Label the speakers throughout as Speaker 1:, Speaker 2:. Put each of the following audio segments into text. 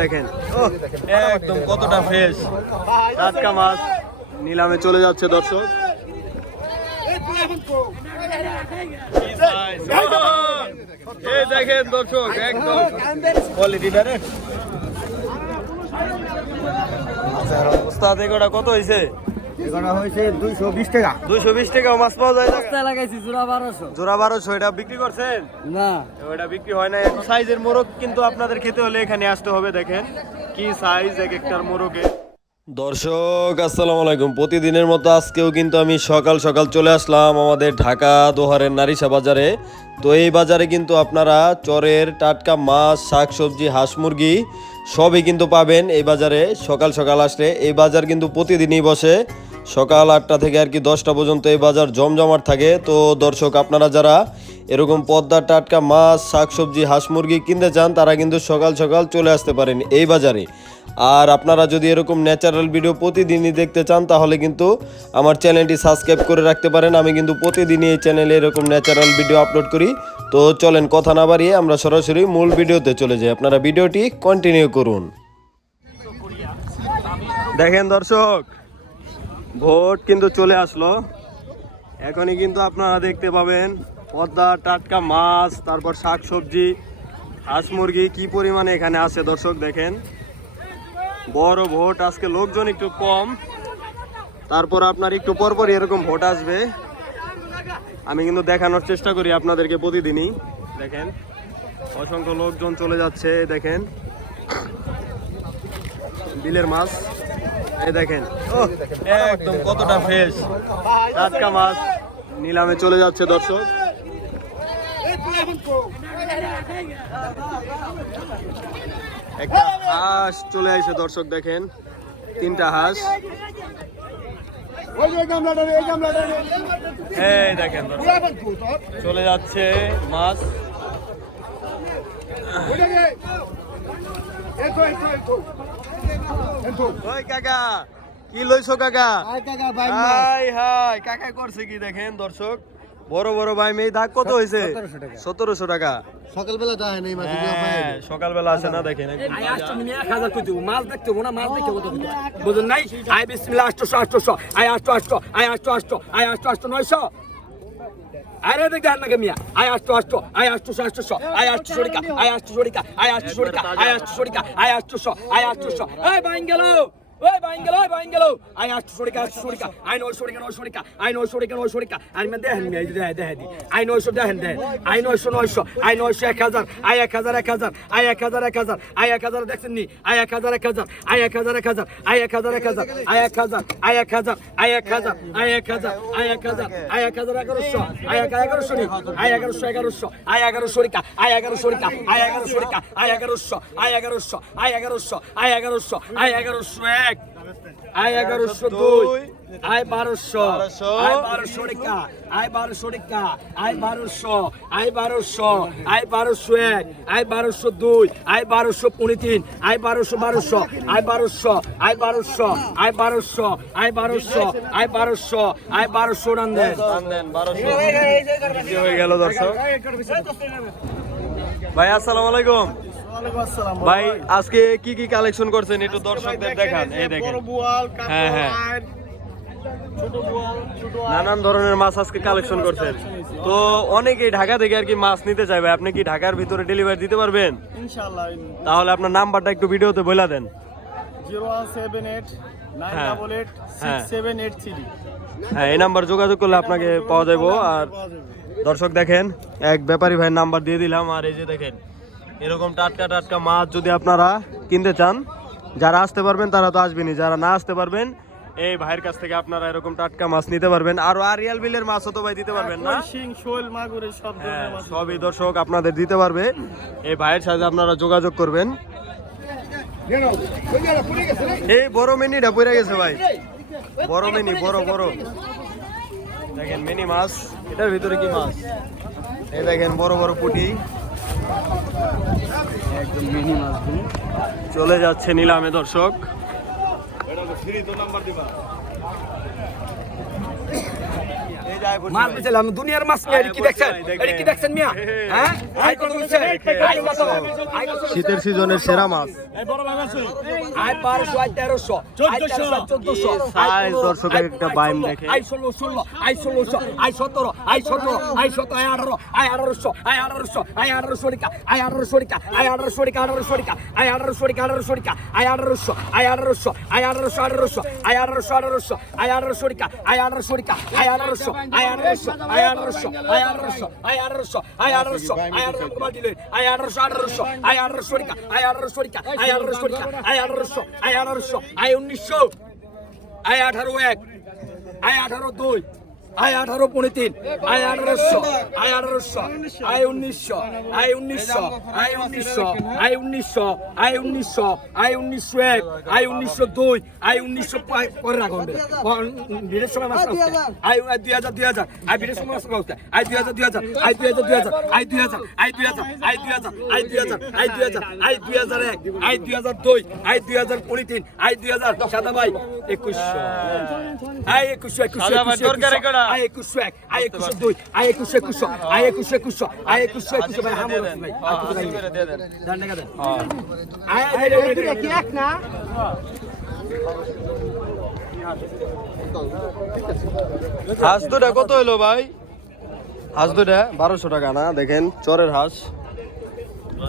Speaker 1: দেখেন। একদম কতটা ফ্রেশ টাটকা মাছ। নিলামে চলে যাচ্ছে দর্শক। এই দেখেন দর্শক একদম। কোয়ালিটিটা রে। ওস্তাদ এগুলা কত হয়েছে
Speaker 2: এখানে হয়েছে দুইশো বিশ টাকা।
Speaker 1: দুইশো বিশ টাকা মাছ পাওয়া যায় না?
Speaker 3: লাগাইছি জোড়া বারোশো।
Speaker 1: জোড়া বারোশো এটা বিক্রি করছেন?
Speaker 3: না।
Speaker 1: ওটা বিক্রি হয় না সাইজের মোরগ কিন্তু আপনাদের খেতে হলে এখানে আসতে হবে দেখেন। কি সাইজ এক একটার মোরগে। দর্শক আসসালামু আলাইকুম। প্রতিদিনের মতো আজকেও কিন্তু আমি সকাল সকাল চলে আসলাম আমাদের ঢাকা দোহারের নারিসা বাজারে। তো এই বাজারে কিন্তু আপনারা চরের টাটকা মাছ শাকসবজি হাঁস মুরগি সবই কিন্তু পাবেন এই বাজারে। সকাল সকাল আসলে এই বাজার কিন্তু প্রতিদিনই বসে। সকাল আটটা থেকে আর কি দশটা পর্যন্ত এই বাজার জমজমাট থাকে। তো দর্শক, আপনারা যারা এরকম পদ্মার টাটকা মাছ, শাকসবজি, হাঁস মুরগি কিনতে চান, তারা কিন্তু সকাল সকাল চলে আসতে পারেন এই বাজারে। আর আপনারা যদি এরকম ন্যাচারাল ভিডিও প্রতিদিনই দেখতে চান, তাহলে কিন্তু আমার চ্যানেলটি সাবস্ক্রাইব করে রাখতে পারেন। আমি কিন্তু প্রতিদিনই এই চ্যানেলে এরকম ন্যাচারাল ভিডিও আপলোড করি। তো চলেন, কথা না বাড়িয়ে আমরা সরাসরি মূল ভিডিওতে চলে যাই। আপনারা ভিডিওটি কন্টিনিউ করুন। দেখেন দর্শক, ভোট কিন্তু চলে আসলো। এখনই কিন্তু আপনারা দেখতে পাবেন, পদ্মা, টাটকা মাছ, তারপর শাক সবজি হাঁস মুরগি কি পরিমাণে এখানে আছে দর্শক দেখেন। বড় ভোট, আজকে লোকজন একটু কম। তারপর আপনার একটু পরপরই এরকম ভোট আসবে। আমি কিন্তু দেখানোর চেষ্টা করি আপনাদেরকে প্রতিদিনই। দেখেন, অসংখ্য লোকজন চলে যাচ্ছে, দেখেন। বিলের মাছ, এই দেখেন। একদম কতটা ফ্রেশ টাটকা মাছ নিলামে চলে যাচ্ছে দর্শক। একটা হাঁস চলে আসে দর্শক দেখেন। তিনটা হাঁস। এই দেখেন চলে যাচ্ছে মাছ। কাকা কি লইছো কাকা? হাই হাই কাকা করছে কি দেখেন দর্শক? বড় বড় ভাই মেয়ে দাগ কত হয়েছে সতেরোশো টাকা
Speaker 2: সকালবেলা যায় নাই মাঝে
Speaker 1: হ্যাঁ, সকালবেলা আসে না দেখেন
Speaker 3: মিনি এক হাজার মাছ দেখতে না মাছ দেখতে কত বুঝুন নাই আই বিসমিল্লাহ আটশো আটশো আই আটশো আটশো আই আটশো আটশো আই আটশো আটশো নয়শো আরে দেখ দেখ না মিয়া আই আটশো আটশো আই আটশো আটশো আই আটশো সরিকা আই আটশো সরিকা আই আটশো সরিকা আই আটশো সরিকা আই আটশো আই আটশো এই বাইন গেল ওই বাইন গেল ওই বাইন গেল আই আটশো সরিকা আটশো সরিকা আই নয় সরিকা নয় সরিকা আই নয় সরিকা নয় সরিকা আই মে এই দেখ দেখ আই নয়শো দেখেন দেখ আই নয়শো নয়শো আই নয়শো এক হাজার আই এক হাজার এক হাজার আই এক হাজার এক হাজার আই এক হাজার দেখছেন নি আই এক হাজার এক হাজার আই এক হাজার এক হাজার আই এক হাজার এক হাজার আই এক হাজার আই এক হাজার আই এক হাজার আই এক হাজার আই এক হাজার আই এক হাজার এগারোশো আই এক এগারোশো নি আই এগারোশো এগারোশো আই এগারোশো রিকা আই এগারোশো রিকা আই এগারোশো রিকা আই এগারোশো আই এগারোশো আই এগারোশো আই এগারোশো আই এগারোশো এক আই এগারোশো দুই আই বারোশো
Speaker 1: বারোশো।
Speaker 3: আই বারোশো রিকা আই বারোশো রিকা আই বারোশো আই বারোশো আই বারোশো এক আই বারোশো দুই আই বারোশো পনেরো তিন আই বারোশো বারোশো আই বারোশো আই বারোশো আই বারোশো আই বারোশো আই বারোশো আই বারোশো রান দেন
Speaker 1: হয়ে গেল দর্শক ভাই আসসালামু আলাইকুম ভাই আজকে কি কি কালেকশন করছেন একটু দর্শকদের দেখান এই দেখেন। হ্যাঁ হ্যাঁ। নানান ধরনের মাছ আজকে কালেকশন করছেন। তো অনেকেই ঢাকা থেকে আর কি মাছ নিতে চাইবে আপনি কি ঢাকার ভিতরে ডেলিভারি দিতে পারবেন? তাহলে আপনার নাম্বারটা একটু ভিডিওতে বলে দেন। হ্যাঁ। হ্যাঁ। হ্যাঁ এই নাম্বার যোগাযোগ করলে আপনাকে পাওয়া যাব আর দর্শক দেখেন এক ব্যাপারী ভাইয়ের নাম্বার দিয়ে দিলাম। আর এই যে দেখেন এরকম টাটকা টাটকা মাছ যদি আপনারা কিনতে চান যারা আসতে পারবেন তারা তো আসবেনই যারা না আসতে পারবেন এই ভাইয়ের কাছ থেকে আপনারা এরকম টাটকা মাছ নিতে পারবেন। আর আরিয়াল বিলের মাছও তো ভাই দিতে পারবেন না।
Speaker 2: শিং শোল মাগুরের সব
Speaker 1: হ্যাঁ, সবই দর্শক আপনাদের দিতে পারবে। এই ভাইয়ের সাথে আপনারা যোগাযোগ করবেন। এই বড় মিনিটা পড়ে গেছে ভাই। বড় মিনি বড় বড়। দেখেন মিনি মাছ এটার ভিতরে কি মাছ? এই দেখেন বড় বড় পুটি। চলে যাচ্ছে নিলামে দর্শক।
Speaker 3: মাছ বেচলাম দুনিয়ার মাছ নিয়ে কি দেখছেন? কি দেখছেন মিয়া? হ্যাঁ? আই কত বলছেন?
Speaker 1: শীতের সিজনের সেরা মাছ।
Speaker 3: আই 1200 আই 1300 আই আয় আঠারোশো আয় আঠারোশো আয় আঠারোশো আয় আঠারোশো আয় আঠারোশো আয় আঠারো কুমার দিলেন আয় আঠারোশো আঠারোশো আয় আঠারোশো রিকা আয় আঠারোশো রিকা আয় আঠারোশো রিকা আয় আঠারোশো আয় আঠারোশো আয় উনিশশো আয় আঠারো এক আয় আঠারো দুই আই আঠারো পনেরো তিন আই আঠারোশো আই আঠারোশো আই উনিশশো আই উনিশশো আই উনিশশো আই উনিশশো আই উনিশশো আই উনিশশো এক আই উনিশশো দুই আই উনিশশো করে রাখুন বিরের সময় মাস আই আই দুই হাজার দুই হাজার আই বিরের সময় মাস আই দুই হাজার দুই হাজার আই দুই হাজার দুই হাজার আই দুই হাজার আই দুই হাজার আই দুই হাজার আই দুই হাজার আই দুই হাজার আই দুই হাজার এক আই দুই হাজার দুই আই দুই হাজার কুড়ি তিন আই দুই হাজার সাদা ভাই একুশশো আই একুশশো একুশশো আই একুশশো এক আই একুশশো দুই আই একুশশো একুশশো আই একুশশো একুশশো আই একুশশো একুশশো ভাই হামুর আছে ভাই টাকা দেন। I, I, I.
Speaker 1: হাঁস দুটা কত হলো ভাই? হাঁস দুটা বারোশো টাকা না? দেখেন চরের হাঁস।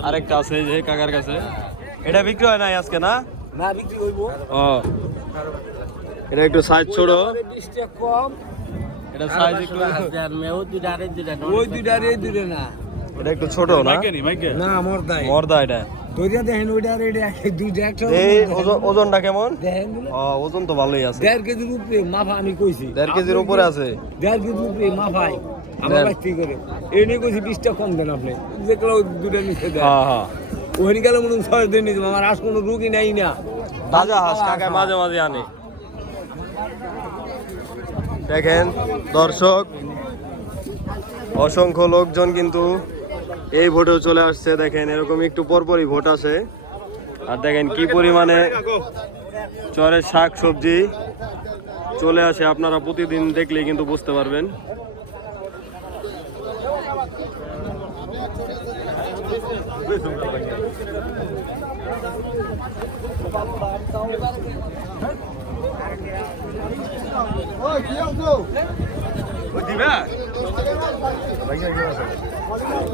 Speaker 1: আরেকটা আছে যে কাকার কাছে। এটা বিক্রি হয় নাই আজকে না?
Speaker 3: না বিক্রি হইব।
Speaker 1: ও। এটা একটু সাইজ ছোট।
Speaker 3: কম।
Speaker 1: এটা সাইজ একটু
Speaker 3: ওই দুইটার এই দুইটা না।
Speaker 1: এটা একটু ছোট না?
Speaker 3: না আমার দাই
Speaker 1: মর্দা এটা।
Speaker 3: দুইটা দেখেন ওইটা আর এটা দুইটা একটা
Speaker 1: এই ওজনটা কেমন?
Speaker 3: দেখেন
Speaker 1: ওজন তো ভালোই আছে।
Speaker 3: দেড় কেজির উপরে মাফা আমি কইছি।
Speaker 1: দেড় কেজির উপরে আছে।
Speaker 3: দেড় কেজির উপরে মাফাই আমার
Speaker 1: দেড়।
Speaker 3: কাছ করে। এই নিয়ে কইছি বিশটা কম দেন আপনি। যেগুলো দুটো নিচে দেন
Speaker 1: হ্যাঁ হ্যাঁ।
Speaker 3: ওখানে গেলে মনে হয় ছয় দিন নিতে আমার আজ কোনো রুগী নাই না।
Speaker 1: তাজা হাঁস কাকা মাঝে মাঝে আনে। দেখেন, দর্শক, অসংখ্য লোকজন কিন্তু এই ভোটে চলে আসছে। দেখেন, এরকম একটু পরপরই ভোট আছে। আর দেখেন কি পরিমাণে চরের শাক সবজি চলে আসে। আপনারা প্রতিদিন দেখলেই কিন্তু বুঝতে পারবেন।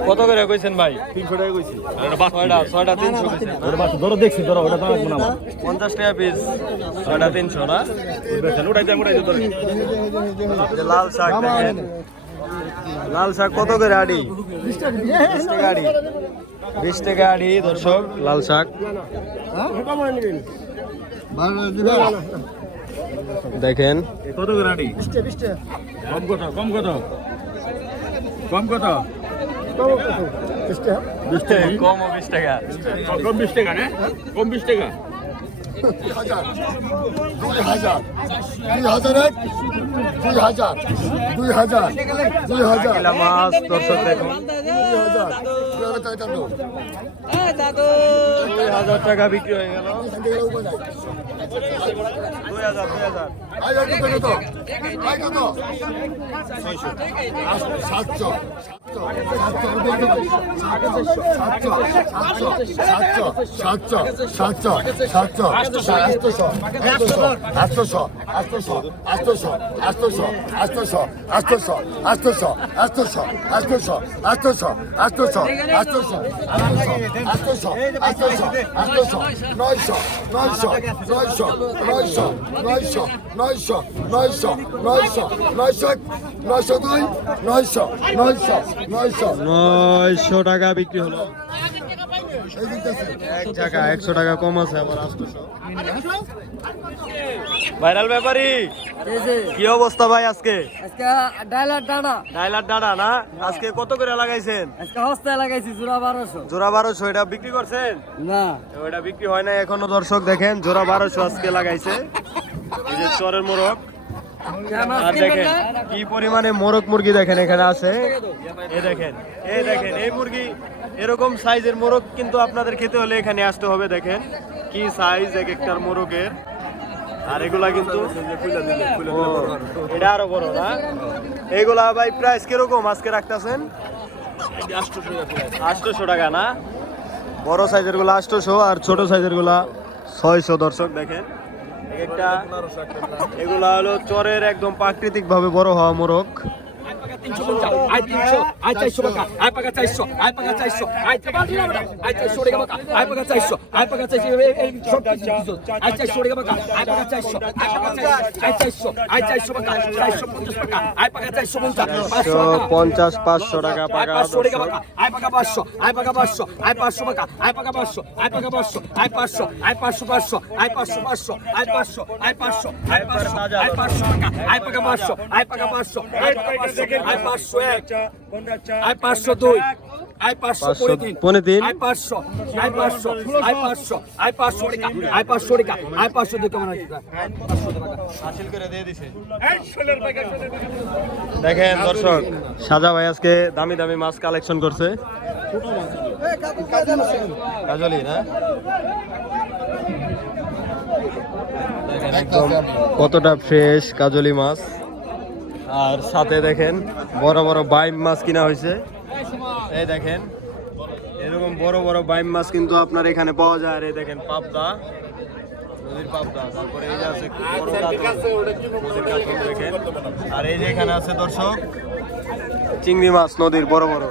Speaker 1: কত করে কইছেন ভাই? তিনশো টাকা কইছি। ছয়টা ছয়টা তিনশো
Speaker 2: ধরো দেখছি ধরো ওটা লাগবে না আমার
Speaker 1: পঞ্চাশ টাকা পিস ছয়টা তিনশো না?
Speaker 2: ওটাই দেন ওটাই
Speaker 1: লাল শাক দেখেন। লাল শাক কত করে আড়ি? বিশ টাকা আড়ি। বিশ টাকা আড়ি দর্শক লাল শাক। দেখেন।
Speaker 2: কত করে আটি কম কত কম কত কম কত?
Speaker 1: কম বিশ টাকা।
Speaker 2: কম বিশ টাকা। না? কম বিশ টাকা?
Speaker 4: দুই হাজার। দুই হাজার। এক দুই হাজার। দুই হাজার। দুই হাজার।
Speaker 1: মাছ দর্শক দেখুন।
Speaker 4: দুই হাজার। দুই হাজার টাকা
Speaker 1: বিক্রি হয়ে গেল। দুই হাজার দুই হাজার
Speaker 4: সাতশো আষ্টশো আষ্টশো আষ্টশো আষ্টশো আষ্টশো আটশোশো আটশোশো আটশোশো আটশোশো নয়শো নয়শো নয়শো নয়শো নয়শো নয়শো নয়শো নয়শো নয়শো নয়শো দুই নয়শো নয়শো নয়শো
Speaker 1: নয়শো টাকা বিক্রি হলো এক একশো টাকা কম আছে আবার ভাইরাল ব্যাপারী কি অবস্থা ভাই আজকে?
Speaker 5: আজকে ডাইলার ডানা।
Speaker 1: ডাইলার ডাডা না? আজকে কত করে লাগাইছেন?
Speaker 5: আজকে হস্তায় লাগাইছি জোড়া বারোশো।
Speaker 1: জোড়া বারোশো এটা বিক্রি করছেন?
Speaker 5: না।
Speaker 1: ওটা বিক্রি হয় না এখনও দর্শক দেখেন জোড়া বারোশো আজকে লাগাইছে। এই যে চরের মোরগ আর দেখেন কি পরিমাণে মোরগ মুরগি দেখেন এখানে আছে। এই দেখেন এই দেখেন এই মুরগি এরকম সাইজের মোরগ কিন্তু আপনাদের খেতে হলে এখানে আসতে হবে দেখেন। কি সাইজ এক একটার মোরগের। আর এগুলা কিন্তু এটা আরও বড় না? এইগুলা ভাই প্রাইস কীরকম আজকে রাখতেছেন? আটশোশো টাকা না? বড় সাইজেরগুলা আটশোশো আর ছোট সাইজেরগুলা ছয়শো দর্শক দেখেন। এগুলা হলো চরের একদম প্রাকৃতিক ভাবে বড় হওয়া মোরগ।
Speaker 3: তিনশো পঞ্চাশ আয় তিনশো আয় চারশো টাকা আয় পাকা চারশো আয় পাকা চারশো আয় আয় চারশো টাকা আয় পাকা চারশো আয় পাকা চারশো এই- সব কিছু। আয় চারশো টাকা বাকা আয় পাকা চারশো আয় পাকা চারশো আয় চারশো আয় চারশো পঞ্চাশ টাকা আয় পাকা চারশো পঞ্চাশ পাঁচশো টাকা
Speaker 1: পঞ্চাশ পাঁচশো টাকা
Speaker 3: আয়
Speaker 1: পাকা
Speaker 3: পাঁচশো টাকা। বাকা আয় পাকা পাঁচশো আয় পাকা পাঁচশো আয় পাঁচশো বাকা আয় পাকা পাঁচশো আয় পাকা পাঁচশো আয় পাঁচশো আয় পাঁচশো পাঁচশো আয় পাঁচশো পাঁচশো আয় পাঁচশো আয় পাঁচশো আয় পাঁচশো আয় পাঁচশো টাকা আয় পাকা পাঁচশো আয় পাকা পাঁচশো আয় পাকা পাঁচশো আয় পাঁচশো এক। আয় পাঁচশো দুই। আয় পাঁচশো পনেরো তিন আয় পাঁচশো আয় পাঁচশো আয় পাঁচশো আয় পাঁচশো টাকা। আয় পাঁচশো টাকা। আয় পাঁচশো দুই কেমন
Speaker 1: দেখেন দর্শক সাজা ভাই আজকে দামি দামি মাছ কালেকশন করছে। কাজলি না একদম কতটা ফ্রেশ কাজলি মাছ। আর সাথে দেখেন বড় বড় বাইম মাছ কিনা হয়েছে। এই দেখেন এরকম বড় বড় বাইম মাছ কিন্তু আপনার এখানে পাওয়া যায়। আর এই দেখেন পাবদা নদীর পাবদা। তারপরে এই যে আছে বড় কাতল। নদীর কাতল দেখেন। আর এই যে এখানে আছে দর্শক চিংড়ি মাছ নদীর বড় বড়।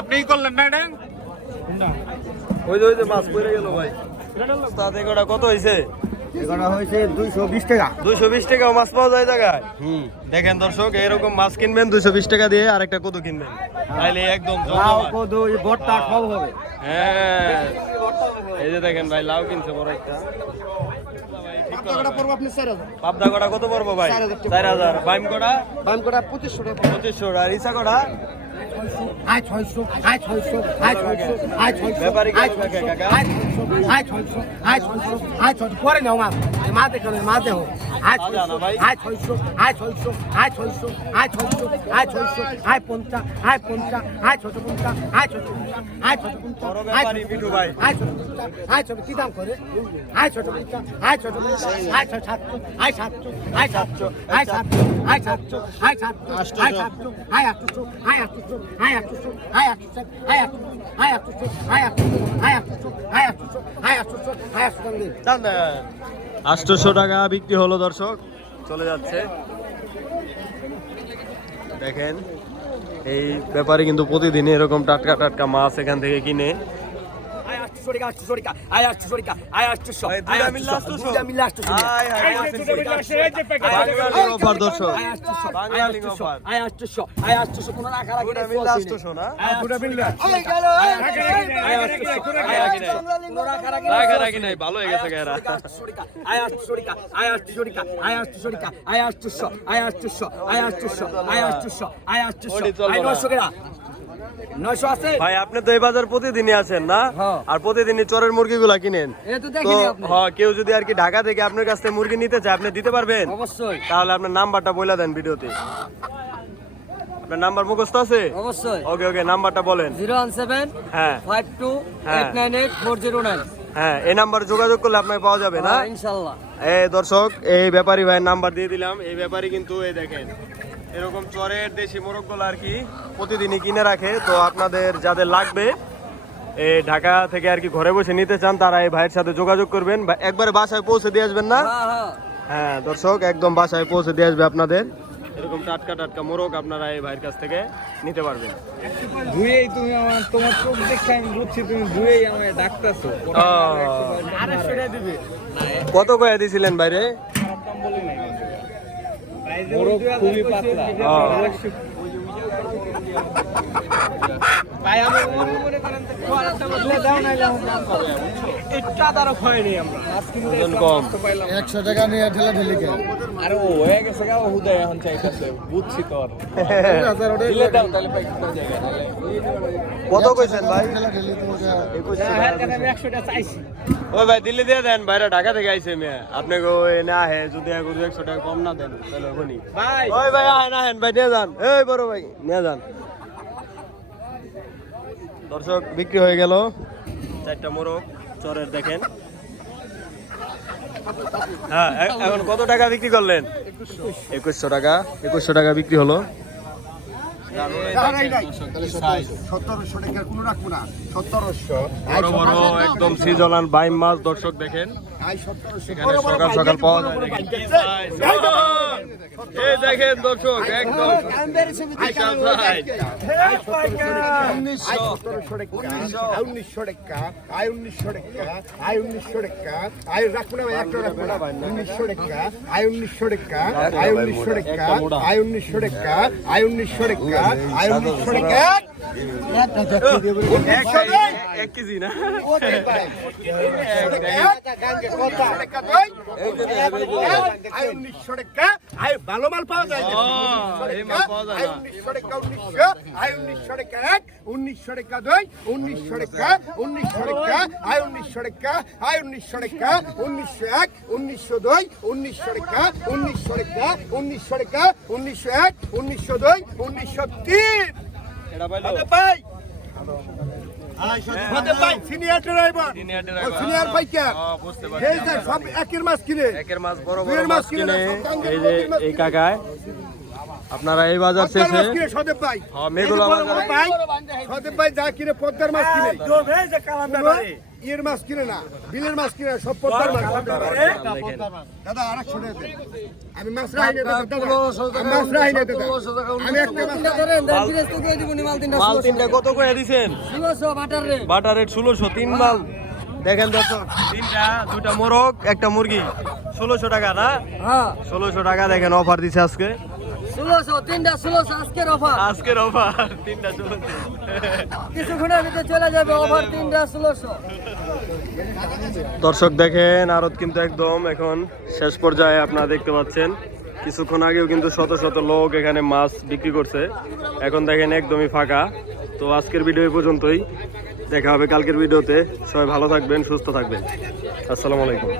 Speaker 2: আপনিই করলেন না এটা?
Speaker 1: ওই যে ওই যে মাছ পড়ে গেল ভাই। তাতে কটা কত হয়েছে
Speaker 5: হয়েছে দুইশো বিশ টাকা।
Speaker 1: দুইশো বিশ টাকা মাছ পাওয়া যায় জায়গায়? হুম। দেখেন দর্শক এরকম মাছ কিনবেন দুইশো বিশ টাকা দিয়ে আর একটা কিনবেন। তাইলে একদম।
Speaker 5: কদু ভর্তা সব হবে।
Speaker 1: হ্যাঁ। এই যে দেখেন ভাই লাউ কিনছে বড় একটা। পাবদা কটা কত পড়ব ভাই? চার হাজার বাইম কটা?
Speaker 5: কটা পঁচিশশো টাকা
Speaker 1: পঁচিশশো আর ইসা কটা?
Speaker 5: আয় ছয়শো আয় ছয়শো আয় ছয়শো আয় ছয়শো আয়
Speaker 1: কেমন
Speaker 5: ছয়শো
Speaker 1: কাকা?
Speaker 5: Ai, ai, ai, ai, ai, ছয়শো পরে নাও মাছ এই মাছ দেখো না, মাছ দেখো আয়
Speaker 1: আজা না ভাই?
Speaker 5: ছয়শো আয় ছয়শো আয় ছয়শো আয় ছয়শো আয় ছয়শো আয় পঞ্চাশ আয় পঞ্চাশ আয় ছশো পঞ্চাশ আয় ছশো পঞ্চাশ আয় ছশো পঞ্চাশ আয় ছশো। আয় পঞ্চাশ আয় ছশো কি দাম করে আয় ছশো পঞ্চাশ আয় ছশো পঞ্চাশ আয় ছশো সাতশো আয় সাতশো আয় সাতশো আয় সাতশো আয় সাতশো আয় সাতশো আয় সাতশো আয় আটশো আয় আটশো আয় আটশো আয় আটশো আয় আটশো আয় আটশো আয় আটশো আয় আটশো আয় আটশো আয় আটশো আয় আটশো
Speaker 1: আটশোশো টাকা বিক্রি হলো, দর্শক। চলে যাচ্ছে। দেখেন, এই ব্যাপারে কিন্তু প্রতিদিন এরকম টাটকা টাটকা মাছ এখান থেকে কিনে
Speaker 3: সরিকা আটশো সরিকা আয় আটশো সরিকা আয় আটশো আয় আটশো দুটা মিলে আটশো আয় আটশো আয় আটশো কোনো রাখা
Speaker 1: লাগে না
Speaker 3: রাখা
Speaker 1: রাখি নাই ভালো হয়ে গেছে গায়রা
Speaker 3: আয় আটশো সরিকা আয় আটশো সরিকা আয় আটশো সরিকা আয় আটশো আয় আটশো আয় আটশো আয় আটশো আয় আটশো আয় আটশো আয় নশো গেরা
Speaker 1: ভাই আপনি তো এই বাজার প্রতিদিনই না? আর প্রতিদিনই চরের মুরগিগুলো কিনেন।
Speaker 5: তো
Speaker 1: হ্যাঁ, কেউ যদি আর কি ঢাকা থেকে আপনার কাছ থেকে মুরগি নিতে চায় আপনি দিতে পারবেন? তাহলে আপনার নাম্বারটা বলে দেন ভিডিওতে। ওকে ওকে নাম্বারটা বলেন। হ্যাঁ।, হ্যাঁ।, হ্যাঁ। এই যোগাযোগ করলে আপনাকে পাওয়া যাবে না? দর্শক এই ব্যাপারী ভাইয়ের নাম্বার দিয়ে দিলাম। এই ব্যাপারী কিন্তু এই দেখেন এরকম চরের দেশি মোরগগুলো আর কি প্রতিদিনই কিনে রাখে। তো আপনাদের যাদের লাগবে এই ঢাকা থেকে আর কি ঘরে বসে নিতে চান তারা এই ভাইয়ের সাথে যোগাযোগ করবেন। বা- একবারে বাসায় পৌঁছে দিয়ে আসবেন না?
Speaker 5: হ্যাঁ হ্যাঁ।
Speaker 1: হ্যাঁ দর্শক একদম বাসায় পৌঁছে দিয়ে আসবে আপনাদের। এরকম টাটকা টাটকা মোরগ আপনারা এই ভাইয়ের কাছ থেকে নিতে পারবেন।
Speaker 6: ধুয়েই তুমি আমার তোমার চোখ দেখে আমি বুঝছি তুমি ধুয়েই আমায় ডাকতেছো।
Speaker 1: কত কয়ে দিছিলেন বাইরে
Speaker 6: মোরগ খুবই পাতলা। ভাই আমি মনে মনে করেন তো খোয়ারটা বদলে দাও নাইলে এটা তারও খয়নি আমরা। আজ
Speaker 1: ওজন কম।
Speaker 4: একশো টাকা নিয়ে ঠেলা ঠেলি খেয়ে
Speaker 6: আরে ও হয়ে গেছে গা হুদায় এখন চাইতেছে বুঝছি তোর দিলে দাও তাহলে পাই কোথাও জায়গা তাহলে
Speaker 1: কত কইছেন ভাই?
Speaker 4: ঠেলা ঠেলি তোমাকে
Speaker 1: একুশশো
Speaker 6: হ্যাঁ
Speaker 1: টাকা
Speaker 6: আমি একশোটা চাইছি।
Speaker 1: ওই ভাই দিল্লি দিয়ে দেন বাইরে ঢাকা থেকে আইছে মেয়ে। আপনি গো এ না হে যদি একশো টাকা কম না দেন তাহলে হনি
Speaker 6: ভাই।
Speaker 1: ওই ভাই আহেন আহেন ভাই নিয়ে যান। এই বড় ভাই নিয়ে যান। দর্শক বিক্রি হয়ে গেল। চারটা মোরগ চরের দেখেন। হ্যাঁ এখন কত টাকা বিক্রি করলেন? একুশশো টাকা একুশশো টাকা বিক্রি হলো।
Speaker 5: সতেরোশো টাকার কোনো রাখব না সতেরোশো।
Speaker 1: বড় বড় একদম সিজনাল বাইম মাছ দর্শক দেখেন। সকাল সকাল পাওয়া যায়। এই দেখেন দর্শক একদম।
Speaker 5: উনিশশো টাকা আই উনিশশো টাকা আই উনিশশো টাকা আই রাখব না একটা রাখব না উনিশশো টাকা আই উনিশশো টাকা আই উনিশশো টাকা আই উনিশশো টাকা আই উনিশশো টাকা আই উনিশশো টাকা
Speaker 1: এক এক কেজি না
Speaker 5: ভালো মাল পাওয়া যায়। উনিশশো টাকা উনিশশো টাকা এক উনিশশো টাকা দুই উনিশশো টাকা উনিশশো টাকা আই উনিশশো টাকা আই উনিশশো টাকা উনিশশো এক উনিশশো দুই উনিশশো টাকা উনিশশো টাকা উনিশশো টাকা উনিশশো এক উনিশশো দুই উনিশশো তিন এই যে সব একের মাছ কিনে।
Speaker 1: মাছ বড় বড় মাছ
Speaker 5: মাছ কিনে
Speaker 1: কিনে
Speaker 5: না, সব টাঙ্গের
Speaker 1: এই। কাকায়। আপনারা এই বাজার শেষে হ্যাঁ, মেঘলা বাজারে।
Speaker 5: ভাই। সদেব ভাই যা কিনে পদ্মার মাছ কিনে। কোনো ইয়ের মাছ কিনে না বিলের মাছ কিনে সব পদ্মার মাছ।
Speaker 1: দেখেন
Speaker 5: দাদা আর আমি মাছ রাহি না দাদা। মাছ রাহি না দাদা আমি একটা মাছ
Speaker 1: মাল তিনটা কত করে দিছেন? বাটার রেট ষোলোশো তিন মাল। দেখেন দর্শক। তিনটা দুটা মোরগ একটা মুরগি। ষোলোশো টাকা না? ষোলোশো টাকা দেখেন অফার দিছে আজকে।
Speaker 7: ষোলোশো তিনটা ষোলোশো আজকের অফার
Speaker 1: আজকের অফার তিনটা ষোলোশো।
Speaker 7: কিছুক্ষণের ভিতরে চলে যাবে অফার তিনটা ষোলোশো।
Speaker 1: দর্শক দেখেন আরত কিন্তু একদম এখন শেষ পর্যায়ে আপনারা দেখতে পাচ্ছেন। কিছুক্ষণ আগেও কিন্তু শত শত লোক এখানে মাছ বিক্রি করছে। এখন দেখেন একদমই ফাঁকা। তো আজকের ভিডিও এই পর্যন্তই। দেখা হবে কালকের ভিডিওতে সবাই ভালো থাকবেন সুস্থ থাকবেন। আসসালামু আলাইকুম।